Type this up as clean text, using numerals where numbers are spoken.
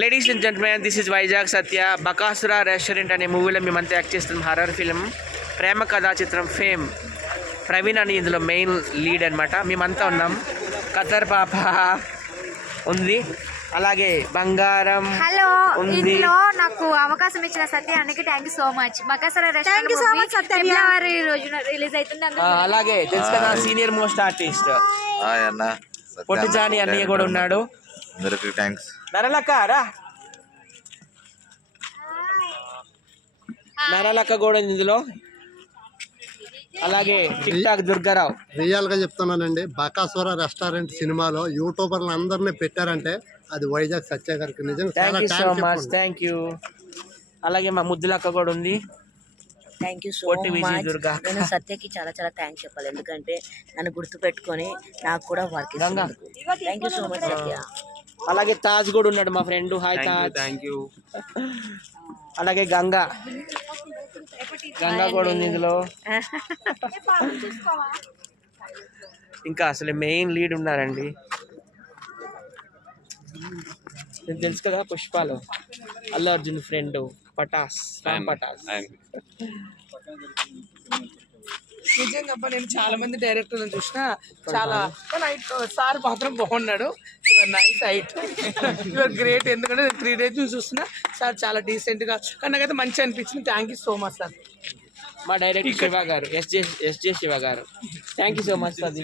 Ladies and gentlemen, this is Vizag Satya. Bakasura restaurant అనే మూవీలో మేమంతా యాక్ట్ చేస్తున్నాం. హర్రర్ ఫిల్మ్, ప్రేమ కథా చిత్రం ఫేమ్. ప్రవీణ్ అని ఇందులో మెయిన్ లీడ్ అనమాట. మేమంతా ఉన్నాం. కతర్ పాప ఉంది, అలాగే బంగారం. హలో, ఇందులో నాకు అవకాశం ఇచ్చిన సత్యానికి thank you so much. Bakasura restaurant February రోజున రిలీజ్ అవుతుంది. అలాగే తెలుసు కదా సీనియర్ మోస్ట్ ఆర్టిస్ట్ పొట్టి జాని అన్నయ్య కూడా ఉన్నాడు. అందరికీ థ్యాంక్స్. నరలక్క కూడా ఉంది ఇందులో. అలాగే టిక్ టాక్ దుర్గారావు. రియల్ గా చెప్తున్నానండి, బకాసుర రెస్టారెంట్ సినిమాలో యూట్యూబర్లు అందరినీ పెట్టారంటే అది వైజాగ్ సత్య గారికి నిజంగా thank you so much. Thank you. అలాగే మా ముద్దులక్క కూడా ఉంది. Thank you so much. నేను సత్యకి చాలా చాలా థ్యాంక్స్ చెప్పాలి, ఎందుకంటే నన్ను గుర్తుపెట్టుకొని నాకు కూడా work. Thank you so much Satya. అలాగే తాజ్ కూడా ఉన్నాడు మా friend. Hi Taj. Thank you. అలాగే గంగా కూడా ఉంది ఇందులో. ఇంకా అసలు మెయిన్ లీడ్ ఉన్నారండి. నేను తెలుసు కదా పుష్పాలు, అల్లు అర్జున్ ఫ్రెండ్ పటాస్, పటాస్. నిజంగా నేను చాలా మంది డైరెక్టర్లను చూసిన, చాలా సార్ మాత్రం బాగున్నాడు. Your nice height, your great. ఎందుకంటే 3 days నుంచి చూస్తున్నా సార్, చాలా డీసెంట్గా. కానీ నాకైతే మంచిగా అనిపించింది. Thank you so much sir. మా డైరెక్టర్ శివ గారు, ఎస్జే శివ గారు. Thank you so much sir.